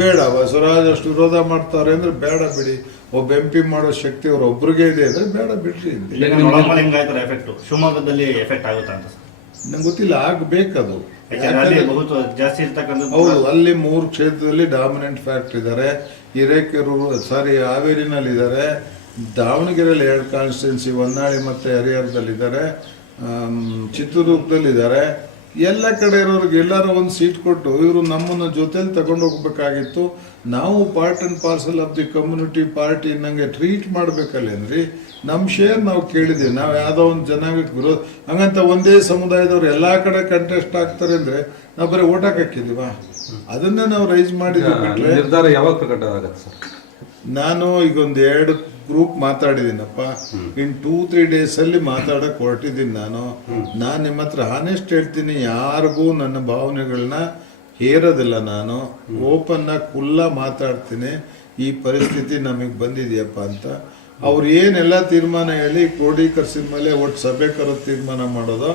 ಬೇಡ ಬಸವರಾಜ್ ಅಷ್ಟು ವಿರೋಧ ಮಾಡ್ತಾರೆ ಅಂದ್ರೆ ಬೇಡ ಬಿಡಿ. ಒಬ್ಬ ಎಂ ಪಿ ಮಾಡೋ ಶಕ್ತಿ ಅವ್ರ ಒಬ್ರಿಗೆ ಇದೆ ಅಂದ್ರೆ ಬೇಡ ಬಿಡ್ರಿ ಎಫೆಕ್ಟ್ ಶಿವಮೊಗ್ಗದಲ್ಲಿ ಎಫೆಕ್ಟ್ ಆಗುತ್ತಾ ಅಂತ ನಂಗೆ ಗೊತ್ತಿಲ್ಲ ಆಗ್ಬೇಕದು. ಜಾಸ್ತಿ ಹೌದು ಅಲ್ಲಿ ಮೂರು ಕ್ಷೇತ್ರದಲ್ಲಿ ಡಾಮಿನೆಂಟ್ ಫ್ಯಾಕ್ಟ್ ಇದ್ದಾರೆ. ಹಿರೇಕೆರೂರು ಸಾರಿ ಹಾವೇರಿನಲ್ಲಿ ಇದ್ದಾರೆ ದಾವಣಗೆರೆಯಲ್ಲಿ ಎರಡು ಕಾನ್ಸ್ಟಿಟ್ಯೂನ್ಸಿ ಹೊನ್ನಾಳಿ ಇದ್ದಾರೆ ಚಿತ್ರದುರ್ಗದಲ್ಲಿ ಚಿತ್ರದುರ್ಗದಲ್ಲಿದ್ದಾರೆ. ಎಲ್ಲ ಕಡೆ ಇರೋರಿಗೆ ಎಲ್ಲರೂ ಒಂದು ಸೀಟ್ ಕೊಟ್ಟು ಇವರು ನಮ್ಮನ್ನು ಜೊತೆಲಿ ತಗೊಂಡು ಹೋಗ್ಬೇಕಾಗಿತ್ತು. ನಾವು part and parcel of the community party ನಂಗೆ ಟ್ರೀಟ್ ಮಾಡ್ಬೇಕಲ್ಲೇನ್ರಿ ನಮ್ಮ ಶೇರ್ ನಾವು ಕೇಳಿದ್ದೀವಿ ನಾವು ಯಾವುದೋ ಒಂದು ಜನಾಂಗಕ್ಕೆ ವಿರೋಧ. ಹಂಗಂತ ಒಂದೇ ಸಮುದಾಯದವ್ರು ಎಲ್ಲ ಕಡೆ ಕಂಟೆಸ್ಟ್ ಆಗ್ತಾರೆ ಅಂದ್ರೆ ನಾವು ಬರೀ ಓಟಕ್ಕೆ ಹಾಕಿದ್ದೀವ ಅದನ್ನೇ ನಾವು ರೈಸ್ ಮಾಡಿದ್ವಿ ಬಿಟ್ಟರೆ ನಿರ್ಧಾರ ಯಾವಾಗ ಪ್ರಕಟ ಆಗತ್ತೆ ಸರ್? ನಾನು ಈಗ ಒಂದು ಎರಡು ಗ್ರೂಪ್ ಮಾತಾಡಿದ್ದೀನಪ್ಪ. ಇನ್ ಟೂ ತ್ರೀ ಡೇಸ್ ಅಲ್ಲಿ ಮಾತಾಡಕ್ ಹೊರಟಿದ್ದೀನಿ ನಾನು. ನಾನು ನಿಮ್ಮ ಹತ್ರ ಹಾನೆಸ್ಟ್ ಹೇಳ್ತೀನಿ ಯಾರಿಗೂ ನನ್ನ ಭಾವನೆಗಳನ್ನ ಹೇರೋದಿಲ್ಲ ನಾನು. ಓಪನ್ ಆಗಿ ಕುಲ್ಲ ಮಾತಾಡ್ತೀನಿ. ಈ ಪರಿಸ್ಥಿತಿ ನಮಗೆ ಬಂದಿದೆಯಪ್ಪ ಅಂತ. ಅವ್ರು ಏನೆಲ್ಲ ತೀರ್ಮಾನ ಹೇಳಿ ಕ್ರೋಢೀಕರಿಸಿದ ಮೇಲೆ ಒಟ್ಟು ಸಭೆ ಕರೆದು ತೀರ್ಮಾನ ಮಾಡೋದು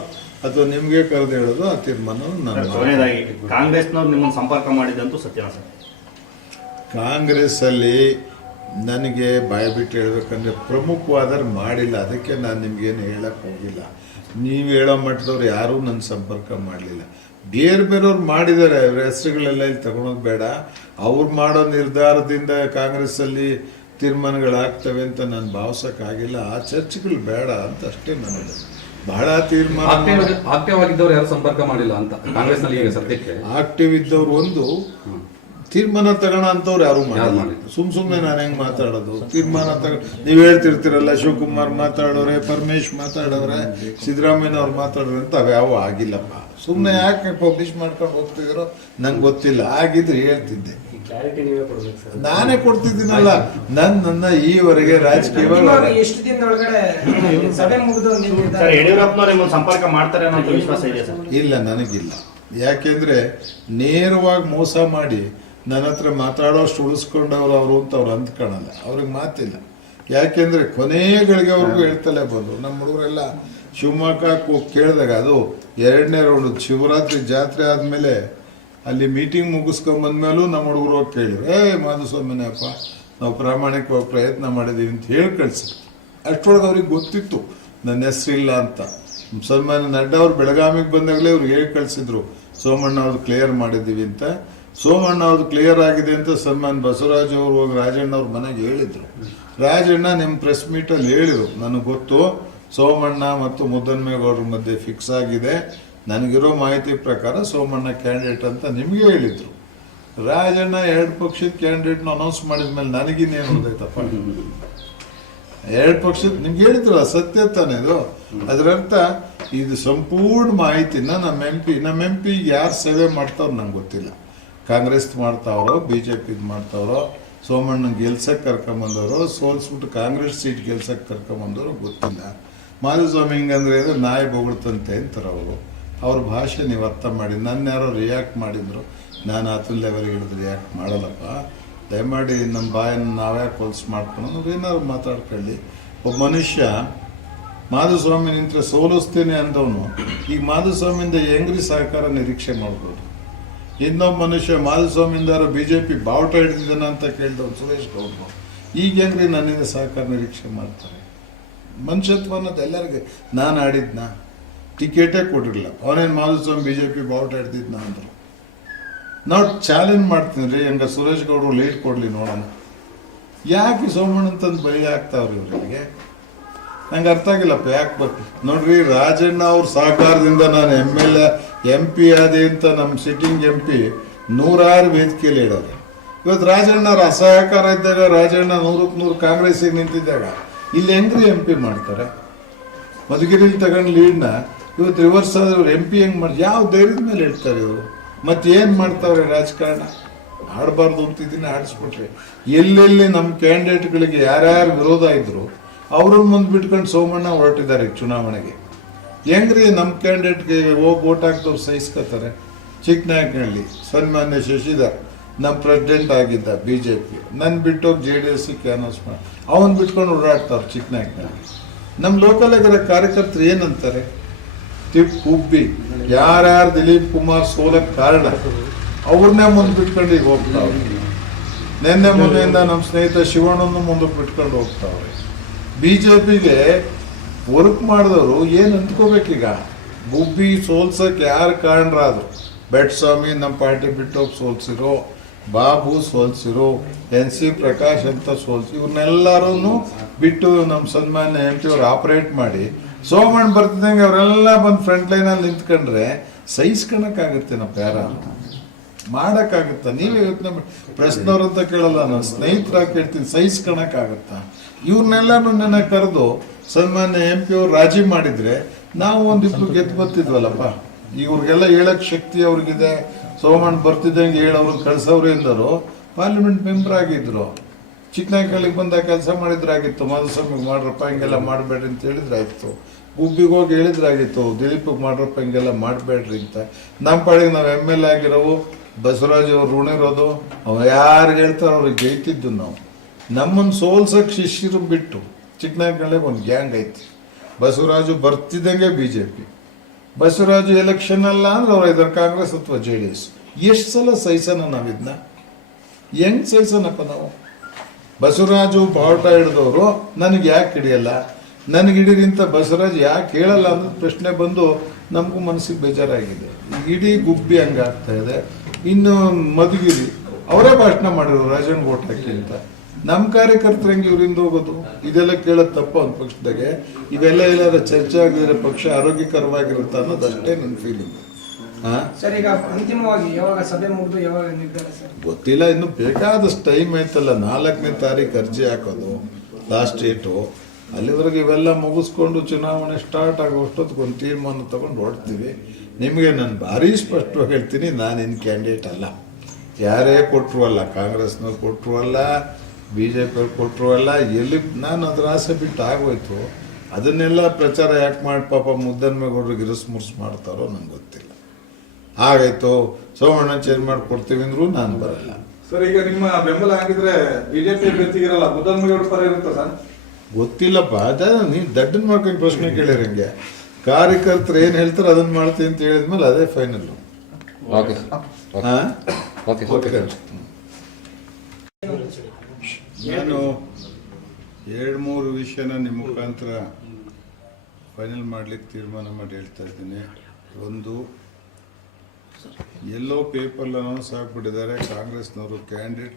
ಅಥವಾ ನಿಮಗೆ ಕರೆದು ಹೇಳೋದು ಆ ತೀರ್ಮಾನ ನಾನು. ಕೊನೆಯದಾಗಿ ಕಾಂಗ್ರೆಸ್ನವ್ರು ನಿಮ್ಮನ್ನು ಸಂಪರ್ಕ ಮಾಡಿದಂತೂ ಸತ್ಯ ಕಾಂಗ್ರೆಸ್ಸಲ್ಲಿ ಕಾಂಗ್ರೆಸ್ ಅಲ್ಲಿ ನನಗೆ ಬಾಯಿ ಬಿಟ್ಟು ಹೇಳ್ಬೇಕಂದ್ರೆ ಪ್ರಮುಖವಾದ್ರೆ ಮಾಡಿಲ್ಲ. ಅದಕ್ಕೆ ನಾನು ನಿಮಗೇನು ಹೇಳಕ್ಕೆ ಹೋಗಿಲ್ಲ. ನೀವು ಹೇಳೋ ಮಟ್ಟದವ್ರು ಯಾರೂ ನನ್ನ ಸಂಪರ್ಕ ಮಾಡಲಿಲ್ಲ. ಬೇರೆ ಬೇರೆಯವ್ರು ಮಾಡಿದ್ದಾರೆ. ಅವ್ರ ಹೆಸರುಗಳೆಲ್ಲ ಇಲ್ಲಿ ತಗೊಳೋದು ಬೇಡ. ಅವ್ರು ಮಾಡೋ ನಿರ್ಧಾರದಿಂದ ಕಾಂಗ್ರೆಸ್ಸಲ್ಲಿ ತೀರ್ಮಾನಗಳಾಗ್ತವೆ ಅಂತ ನಾನು ಭಾವಿಸೋಕ್ಕಾಗಿಲ್ಲ. ಆ ಚರ್ಚೆಗಳು ಬೇಡ ಅಂತ ಅಷ್ಟೇ ನನಗೆ. ಬಹಳ ತೀರ್ಮಾನ ಆಕ್ಟಿವ್ ಇದ್ದವರು ಆಗಿದ್ದವ್ರು ಯಾರು ಸಂಪರ್ಕ ಮಾಡಿಲ್ಲ ಅಂತ. ಕಾಂಗ್ರೆಸ್ನಲ್ಲಿ ಈಗ ಸದ್ಯಕ್ಕೆ. ಆಕ್ಟಿವ್ ಇದ್ದವ್ರು ಒಂದು. ತೀರ್ಮಾನ ತಗೋಣ ಅಂತವ್ರು ಯಾರು ಮಾಡಿಲ್ಲ. ಸುಮ್ ಸುಮ್ನೆ ನಾನು ಹೆಂಗ್ ಮಾತಾಡೋದು? ತೀರ್ಮಾನ ತಗ ನೀವ್ ಹೇಳ್ತಿರ್ತೀರಲ್ಲ ಶಿವಕುಮಾರ್ ಮಾತಾಡೋರೆ ಪರಮೇಶ್ ಮಾತಾಡೋರೆ ಸಿದ್ದರಾಮಯ್ಯ ಅವ್ರು ಮಾತಾಡೋರೆ ಅಂತ ಅವ್ಯಾವ ಆಗಿಲ್ಲಪ್ಪ. ಸುಮ್ನೆ ಯಾಕೆ ಪಬ್ಲಿಷ್ ಮಾಡ್ಕೊಂಡು ಹೋಗ್ತಿದ್ರು ನಂಗೆ ಗೊತ್ತಿಲ್ಲ. ಆಗಿದ್ರೆ ಹೇಳ್ತಿದ್ದೆ. ಕ್ಲಾರಿಟಿ ನೀವೇ ಕೊಡ್ಬೇಕು ಸರ್. ನಾನೇ ಕೊಡ್ತಿದ್ದೀನಲ್ಲ. ನನ್ ನನ್ನ ಈವರೆಗೆ ರಾಜಕೀಯವಾಗಿ ಎಷ್ಟು ದಿನದೊಳಗಡೆ ಸಭೆ ಮುಗಿದು ಯಡಿಯೂರಪ್ಪನವ್ರು ಸಂಪರ್ಕ ಮಾಡ್ತಾರೆ ಅನ್ನೋ ವಿಶ್ವಾಸ ಇದೆ ಸರ್. ಇಲ್ಲ ನನಗಿಲ್ಲ. ಯಾಕೆಂದ್ರೆ ನೇರವಾಗಿ ಮೋಸ ಮಾಡಿ ನನ್ನ ಹತ್ರ ಮಾತಾಡೋಷ್ಟು ಉಳಿಸ್ಕೊಂಡವ್ರು ಅವರು ಅಂತ ಅವ್ರು ಅಂದ್ಕೊಳಲ್ಲ ಅವ್ರಿಗೆ ಮಾತಿಲ್ಲ. ಯಾಕೆಂದ್ರೆ ಕೊನೆಗಳಿಗೆವರೆಗೂ ಹೇಳ್ತಲೇ ಬಂದ್ರು. ನಮ್ಮ ಹುಡುಗರೆಲ್ಲ ಶಿವಮೊಗ್ಗಕ್ಕೆ ಹೋಗಿ ಕೇಳಿದಾಗ ಅದು ಎರಡನೇ ರೌಂಡ್ ಶಿವರಾತ್ರಿ ಜಾತ್ರೆ ಆದಮೇಲೆ ಅಲ್ಲಿ ಮೀಟಿಂಗ್ ಮುಗಿಸ್ಕೊಂಬಂದ್ಮೇಲೂ ನಮ್ಮ ಹುಡುಗರು ಹೋಗಿ ಕೇಳಿದ್ರು ಏ ಮಾಧುಸ್ವಾಮಿನಪ್ಪ, ನಾವು ಪ್ರಾಮಾಣಿಕವಾಗಿ ಪ್ರಯತ್ನ ಮಾಡಿದೀವಿ ಅಂತ ಹೇಳಿ ಕಳ್ಸಿ ಅಷ್ಟೊಳಗೆ ಅವ್ರಿಗೆ ಗೊತ್ತಿತ್ತು, ನನ್ನ ಹೆಸರಿಲ್ಲ ಅಂತ. ಸನ್ಮಾನ್ಯ ನಡ್ಡಾ ಅವರು ಬೆಳಗಾವಿಗೆ ಬಂದಾಗಲೇ ಅವ್ರಿಗೆ ಹೇಳಿ ಕಳಿಸಿದ್ರು, ಸೋಮಣ್ಣ ಅವ್ರು ಕ್ಲಿಯರ್ ಮಾಡಿದ್ದೀವಿ ಅಂತ. ಸೋಮಣ್ಣ ಅವ್ರದ್ದು ಕ್ಲಿಯರ್ ಆಗಿದೆ ಅಂತ ಸನ್ಮಾನ್ ಬಸವರಾಜ್ ಅವರು ಹೋಗಿ ರಾಜಣ್ಣ ಅವ್ರ ಮನೆಗೆ ಹೇಳಿದ್ರು. ರಾಜಣ್ಣ ನಿಮ್ಮ ಪ್ರೆಸ್ ಮೀಟಲ್ಲಿ ಹೇಳಿದ್ರು. ನನಗೆ ಗೊತ್ತು ಸೋಮಣ್ಣ ಮತ್ತು ಮುದ್ದನ್ಮೇಗೌಡರ ಮಧ್ಯೆ ಫಿಕ್ಸ್ ಆಗಿದೆ. ನನಗಿರೋ ಮಾಹಿತಿ ಪ್ರಕಾರ ಸೋಮಣ್ಣ ಕ್ಯಾಂಡಿಡೇಟ್ ಅಂತ ನಿಮಗೆ ಹೇಳಿದ್ರು. ರಾಜಣ್ಣ ಎರಡು ಪಕ್ಷದ ಕ್ಯಾಂಡಿಡೇಟ್ನ ಅನೌನ್ಸ್ ಮಾಡಿದ್ಮೇಲೆ ನನಗಿನ್ನೇನು ಉಳಿದೈತಪ್ಪ ಎರಡು ಪಕ್ಷದ ನಿಮ್ಗೆ ಹೇಳಿದ್ರು ಸತ್ಯ ತಾನೇ ಇದು. ಅದರರ್ಥ ಇದು ಸಂಪೂರ್ಣ ಮಾಹಿತಿನ ನಮ್ಮ ಎಂ ಪಿ ನಮ್ಮ ಎಂ ಪಿ ಯಾರು ಸೇವೆ ಮಾಡ್ತಾವ್ರು ನಂಗೆ ಗೊತ್ತಿಲ್ಲ. ಕಾಂಗ್ರೆಸ್ ಮಾಡ್ತಾವ್ರೋ ಬಿ ಜೆ ಪಿದ್ ಮಾಡ್ತಾವ್ರೋ ಸೋಮಣ್ಣ ಗೆಲ್ಸಕ್ಕೆ ಕರ್ಕೊಂಬಂದವರು, ಸೋಲ್ಸ್ಬಿಟ್ಟು ಕಾಂಗ್ರೆಸ್ ಸೀಟ್ ಗೆಲ್ಸಕ್ಕೆ ಕರ್ಕೊಂಬಂದವರು ಗೊತ್ತಿಲ್ಲ. ಮಾಧುಸ್ವಾಮಿ ಹಿಂಗಂದ್ರೆ ಏನು ನಾಯಿ ಬೊಗಳ್ತಂತೆ ಅಂತಾರೆ ಅವರು. ಅವ್ರ ಭಾಷೆ ನೀವು ಅರ್ಥ ಮಾಡಿ. ನನ್ನ ಯಾರೋ ರಿಯಾಕ್ಟ್ ಮಾಡಿದ್ರು, ನಾನು ಆತನ ಲೆವೆಲ್ಗೆ ಹಿಡಿದು ರಿಯಾಕ್ಟ್ ಮಾಡಲ್ಲಪ್ಪ. ದಯಮಾಡಿ ನಮ್ಮ ಬಾಯನ್ನು ನಾವ್ಯಾಕೆ ಹೊಲ್ಸ್ ಮಾಡ್ಕೊಂಡು ಏನಾದ್ರು ಮಾತಾಡ್ಕೊಳ್ಳಿ. ಒಬ್ಬ ಮನುಷ್ಯ, ಮಾಧುಸ್ವಾಮಿ ನಿಂತ್ರೆ ಸೋಲಿಸ್ತೇನೆ ಅಂದವನು, ಈಗ ಮಾಧುಸ್ವಾಮಿಯಿಂದ ಹೆಂಗ್ರಿ ಸಹಕಾರ ನಿರೀಕ್ಷೆ ಮಾಡ್ಬೋದು? ಇನ್ನೊಬ್ಬ ಮನುಷ್ಯ ಮಾಧುಸ್ವಾಮಿಯಿಂದ ಬಿ ಜೆ ಪಿ ಬಾವುಟ ಹಿಡಿದಿದ್ದಾನ ಅಂತ ಕೇಳಿದವನು ಸುರೇಶ್ ಗೌಡ್ರು, ಈಗ ಹೆಂಗ್ರಿ ನನ್ನಿಂದ ಸಹಕಾರ ನಿರೀಕ್ಷೆ ಮಾಡ್ತಾರೆ? ಮನುಷ್ಯತ್ವ ಅನ್ನೋದು ಎಲ್ಲರಿಗೆ, ನಾನು ಆಡಿದ್ನ? ಟಿಕೆಟೇ ಕೊಟ್ಟಿರಲಿಲ್ಲ. ಅವನೇನು ಮಾಧುಸ್ವಾಮಿ ಬಿ ಜೆ ಪಿ ಬಾವುಟ ಹಿಡ್ದಿದ್ನ ಅಂದರು. ನಾವು ಚಾಲೆಂಜ್ ಮಾಡ್ತೀನಿ ರೀ, ಹಂಗ ಸುರೇಶ್ ಗೌಡ್ರು ಲೀಡ್ ಕೊಡ್ಲಿ ನೋಡೋಣ. ಯಾಕೆ ಸೋಮಣ್ಣ ತಂದು ಬಲಿ ಆಗ್ತಾವ್ರಿ ಇವರಿಗೆ ನಂಗೆ ಅರ್ಥ ಆಗಿಲ್ಲಪ್ಪ, ಯಾಕೆ ನೋಡ್ರಿ ರಾಜಣ್ಣ ಅವ್ರ ಸಹಕಾರದಿಂದ ನಾನು ಎಂ ಎಲ್ ಎಂ ಪಿ ಆದೆ ಅಂತ ನಮ್ಮ ಸಿಟ್ಟಿಂಗ್ ಎಂ ಪಿ ನೂರಾರು ವೇದಿಕೆಯಲ್ಲಿ ಹೇಳೋದು ಇವತ್ತು ರಾಜಣ್ಣ ಅವ್ರ ಅಸಹಕಾರ ಇದ್ದಾಗ, ರಾಜಣ್ಣ ನೂರಕ್ಕೆ ನೂರು ಕಾಂಗ್ರೆಸ್ಸಿಗೆ ನಿಂತಿದ್ದಾಗ, ಇಲ್ಲಿ ಹೆಂಗ್ರಿ ಎಂ ಪಿ ಮಾಡ್ತಾರೆ? ಮಧುಗಿರಿಲಿ ತಗೊಂಡು ಲೀಡ್ನ ಇವತ್ತು ರಿವರ್ಸ್ ಆದ್ರೆ ಎಂ ಪಿ ಹೆಂಗೆ ಮಾಡಿ ಯಾವ ಧೈರ್ಯದ ಮೇಲೆ ಹೇಳ್ತಾರೆ ಇವರು? ಮತ್ತೆ ಏನು ಮಾಡ್ತಾವ್ರೆ ರಾಜಕಾರಣ? ಆಡಬಾರ್ದು ಅಂತಿದ್ದೀನಿ ಆಡಿಸ್ಬಿಟ್ರಿ. ಎಲ್ಲೆಲ್ಲಿ ನಮ್ಮ ಕ್ಯಾಂಡಿಡೇಟ್ಗಳಿಗೆ ಯಾರ್ಯಾರು ವಿರೋಧ ಇದ್ರು ಅವ್ರನ್ನ ಮುಂದೆ ಬಿಟ್ಕೊಂಡು ಸೋಮಣ್ಣ ಹೊರಟಿದ್ದಾರೆ ಚುನಾವಣೆಗೆ. ಹೆಂಗ್ರಿ ನಮ್ಮ ಕ್ಯಾಂಡಿಡೇಟ್ಗೆ ಹೋಗಿ ಓಟ್ ಹಾಕ್ದವ್ರು ಸಹಿಸ್ಕೋತಾರೆ? ಚಿಕ್ಕನಾಯಕನಹಳ್ಳಿ ಸನ್ಮಾನ್ಯ ಶಶಿಧರ್ ನಮ್ಮ ಪ್ರೆಸಿಡೆಂಟ್ ಆಗಿದ್ದ ಬಿ ಜೆ ಪಿ ನನ್ನ ಬಿಟ್ಟೋಗಿ ಜೆ ಡಿ ಎಸ್ ಅನೌನ್ಸ್ ಮಾಡಿ. ಅವನ್ ಬಿಟ್ಕೊಂಡು ಓಡಾಡ್ತಾರೆ ಚಿಕ್ಕನಾಯಕನಹಳ್ಳಿ ನಮ್ಮ ಲೋಕಲ್ ಆಗಿರೋ ಕಾರ್ಯಕರ್ತರು ಏನಂತಾರೆ? ತಿಪ್ ಉಬ್ಬಿ. ಯಾರ್ಯಾರು ದಿಲೀಪ್ ಕುಮಾರ್ ಸೋಲಕ್ಕೆ ಕಾರಣ? ಅವ್ರನ್ನೇ ಮುಂದೆ ಬಿಟ್ಕೊಂಡು ಈಗ ಹೋಗ್ತಾವ್ರಿ. ನಿನ್ನೆ ಮೊನ್ನೆಯಿಂದ ನಮ್ಮ ಸ್ನೇಹಿತ ಶಿವಣ್ಣನ್ನು ಮುಂದಕ್ಕೆ ಬಿಟ್ಕೊಂಡು ಹೋಗ್ತಾವ್ರೆ. ಬಿ ಜೆ ಪಿಗೆ ವರ್ಕ್ ಮಾಡಿದವರು ಏನು ಅಂದ್ಕೋಬೇಕೀಗ ಗುಬ್ಬಿ ಸೋಲ್ಸಕ್ಕೆ ಯಾರು ಕಾರಣರಾದ್ರು? ಬೆಟ್ಸ್ವಾಮಿ ನಮ್ಮ ಪಾರ್ಟಿ ಬಿಟ್ಟು ಸೋಲ್ಸಿರೋ, ಬಾಬು ಸೋಲ್ಸಿರೋ, ಎನ್ ಸಿ ಪ್ರಕಾಶ್ ಅಂತ ಸೋಲ್ಸಿ ಇವ್ರನ್ನೆಲ್ಲರೂ ಬಿಟ್ಟು ನಮ್ಮ ಸನ್ಮಾನ್ಯ ಎಂ ಪಿ ಅವ್ರು ಆಪರೇಟ್ ಮಾಡಿ, ಸೋಮಣ್ಣ ಬರ್ತಿದ್ದಂಗೆ ಅವರೆಲ್ಲ ಬಂದು ಫ್ರಂಟ್ ಲೈನಲ್ಲಿ ನಿಂತ್ಕೊಂಡ್ರೆ ಸಹಿಸ್ಕೊಳಕ್ಕಾಗುತ್ತೆ ನಮ್ಮ ಪ್ಯಾರ ಮಾಡಕ್ಕಾಗುತ್ತಾ? ನೀವೇ ಯೋಚನೆ ಮಾಡಿ. ಪ್ರಶ್ನವ್ರಂತ ಕೇಳಲ್ಲ ನಾನು. ಸ್ನೇಹಿತರಾಗಿ ಕೇಳ್ತೀನಿ. ಸಹಿಸ್ಕೊಳಕ್ಕಾಗತ್ತಾ ಇವ್ರನ್ನೆಲ್ಲನೂ ನನ್ನ ಕರೆದು ಸನ್ಮಾನ್ಯ ಎಂ ಪಿ ಅವ್ರು ರಾಜಿ ಮಾಡಿದ್ರೆ ನಾವು ಒಂದಿಬ್ರು ಗೆದ್ದು ಬರ್ತಿದ್ವಲ್ಲಪ್ಪ. ಇವ್ರಿಗೆಲ್ಲ ಹೇಳಕ್ ಶಕ್ತಿ ಅವ್ರಿಗಿದೆ. ಸೋಮಣ್ಣ ಬರ್ತಿದ್ದಂಗೆ ಹೇಳೋರು ಕಳ್ಸೋರು ಎಂದರು. ಪಾರ್ಲಿಮೆಂಟ್ ಮೆಂಬರ್ ಆಗಿದ್ರು. ಚಿಕ್ಕನಾಯ್ಕಳಿಗೆ ಬಂದ ಕೆಲಸ ಮಾಡಿದ್ರಾಗಿತ್ತು ಮಾಧುಸ್ವಾಮಿಗೆ ಮಾಡ್ರಪ್ಪ, ಹಿಂಗೆಲ್ಲ ಮಾಡಬೇಡ್ರಿ ಅಂತ ಹೇಳಿದ್ರಾಯ್ತು ಗುಬ್ಬಿಗೆ ಹೋಗಿ ಹೇಳಿದ್ರಾಗಿತ್ತು ದಿಲೀಪಿಗೆ ಮಾಡ್ರಪ್ಪ, ಹಿಂಗೆಲ್ಲ ಮಾಡಬೇಡ್ರಿ ಅಂತ. ನಮ್ಮ ಪಾಡಿಗೆ ನಾವು ಎಂ ಎಲ್ ಎ ಆಗಿರೋವು. ಬಸವರಾಜ್ ಅವ್ರು ಋಣಿರೋದು ಅವ್ರು ಯಾರು ಹೇಳ್ತಾರೋ ಅವ್ರಿಗೆ ಜೈತಿದ್ದು ನಾವು. ನಮ್ಮನ್ನು ಸೋಲ್ಸಕ್ಕೆ ಶಿಷ್ಯರು ಬಿಟ್ಟು ಚಿಕ್ಕನಾಯ್ಕಳಿಗೆ ಒಂದು ಗ್ಯಾಂಗ್ ಐತಿ. Basavaraju ಬರ್ತಿದ್ದಂಗೆ B J P Basavaraju election ಅಲ್ಲ ಅಂದ್ರೆ ಅವ್ರು ಇದ್ರ ಕಾಂಗ್ರೆಸ್ ಅಥವಾ ಜೆ ಡಿ ಎಸ್. ಎಷ್ಟು ಸಲ ಸಹಿಸೋಣ ನಾವಿದ್ನ? ಹೆಂಗ್ ಸಹಿಸೋಣಪ್ಪ ನಾವು? ಬಸವರಾಜು ಬಾವುಟ ಹಿಡಿದವರು, ನನಗೆ ಯಾಕೆ ಹಿಡಿಯಲ್ಲ? ನನಗೆ ಹಿಡಿದಿಂತ ಬಸವರಾಜ್ ಯಾಕೆ ಹೇಳಲ್ಲ ಅನ್ನೋದು ಪ್ರಶ್ನೆ ಬಂದು ನಮಗೂ ಮನಸ್ಸಿಗೆ ಬೇಜಾರಾಗಿದೆ. ಇಡೀ ಗುಬ್ಬಿ ಹಂಗಾಗ್ತಾ ಇದೆ. ಇನ್ನು ಮಧುಗಿರಿ ಅವರೇ ಭಾಷಣ ಮಾಡಿದ್ರು ರಾಜನ್ ಓಟ್ ಹಾಕಿ ಅಂತ. ನಮ್ಮ ಕಾರ್ಯಕರ್ತರು ಹೆಂಗೆ ಇವರಿಂದ ಹೋಗೋದು. ಇದೆಲ್ಲ ಕೇಳೋದು ತಪ್ಪು ಒಂದು ಪಕ್ಷದಾಗೆ ಇವೆಲ್ಲ ಎಲ್ಲಾರ ಚರ್ಚೆ ಆಗಿದ್ರೆ ಪಕ್ಷ ಆರೋಗ್ಯಕರವಾಗಿರುತ್ತೆ ಅನ್ನೋದಷ್ಟೇ ನನ್ನ ಫೀಲಿಂಗ್ ಸರ್ ಈಗ ಅಂತಿಮವಾಗಿ ಯಾವಾಗ ಸಭೆ ಮುಗಿದು ಯಾವಾಗ ನಿರ್ಧಾರ ಸರ್? ಗೊತ್ತಿಲ್ಲ ಇನ್ನು ಬೇಕಾದಷ್ಟು ಟೈಮ್ ಐತಲ್ಲ ನಾಲ್ಕನೇ ತಾರೀಕು ಅರ್ಜಿ ಹಾಕೋದು ಲಾಸ್ಟ್ ಡೇಟು ಅಲ್ಲಿವರೆಗೆ ಇವೆಲ್ಲ ಮುಗಿಸ್ಕೊಂಡು ಚುನಾವಣೆ ಸ್ಟಾರ್ಟ್ ಆಗೋಷ್ಟೊತ್ತಿಗೆ ಒಂದು ತೀರ್ಮಾನ ತಗೊಂಡು ಹೊರಡ್ತೀವಿ. ನಿಮಗೆ ನಾನು ಭಾರಿ ಸ್ಪಷ್ಟವಾಗಿ ಹೇಳ್ತೀನಿ ನಾನಿನ್ ಕ್ಯಾಂಡಿಡೇಟ್ ಅಲ್ಲ. ಯಾರೇ ಕೊಟ್ಟರು ಅಲ್ಲ ಕಾಂಗ್ರೆಸ್ನವ್ರು ಕೊಟ್ಟರು ಅಲ್ಲ ಬಿ ಜೆ ಪಿಯವ್ರು ಕೊಟ್ಟರು ಅಲ್ಲ ಎಲ್ಲಿ ನಾನು ಅದರ ಆಸೆ ಬಿಟ್ಟು ಆಗೋಯ್ತು ಅದನ್ನೆಲ್ಲ ಪ್ರಚಾರ ಯಾಕೆ ಮಾಡಿ ಪಾಪ ಮುದ್ದನ್ಮೇಗೌಡರು ಇರಿಸ್ ಮುರ್ಸ್ ಮಾಡ್ತಾರೋ ನಂಗೆ ಗೊತ್ತಿಲ್ಲ. ಹಾಗಾಯ್ತು ಸೋಮಣ್ಣ ಚೇಂಜ್ ಮಾಡ್ಕೊಡ್ತೀವಿ ಅಂದ್ರೂ ನಾನು ಬರಲ್ಲ. ಸರ್ ಈಗ ನಿಮ್ಮ ಬೆಂಬಲ ಆಗಿದ್ರೆ ಬಿಜೆಪಿ ಅಭ್ಯರ್ಥಿಗಿರಲ್ಲ ಬುದ್ಧನ್ಮೇಗೌಡ ಪರ ಇರುತ್ತಾ ಸರ್? ಗೊತ್ತಿಲ್ಲಪ್ಪ ಅದ ನೀನು ದಡ್ಡನ್ ಮಾಡ್ಕೊಂಡು ಪ್ರಶ್ನೆ ಕೇಳಿರಿ ಹಂಗೆ. ಕಾರ್ಯಕರ್ತರು ಏನು ಹೇಳ್ತಾರೆ ಅದನ್ನ ಮಾಡ್ತೀನಿ ಅಂತ ಹೇಳಿದ್ಮೇಲೆ ಅದೇ ಫೈನಲ್ ಓಕೆ ಹಾಂ? ಓಕೆ ಓಕೆ ನಾನು ಎರಡು ಮೂರು ವಿಷಯನ ನಿಮ್ಮ ಮುಖಾಂತರ ಫೈನಲ್ ಮಾಡ್ಲಿಕ್ಕೆ ತೀರ್ಮಾನ ಮಾಡಿ ಹೇಳ್ತಾ ಇದ್ದೀನಿ. ಒಂದು ಎಲ್ಲೋ ಪೇಪರ್ ಅನೌನ್ಸ್ ಆಗಿಬಿಟ್ಟಿದ್ದಾರೆ ಕಾಂಗ್ರೆಸ್ನವರು ಕ್ಯಾಂಡಿಡೇಟ್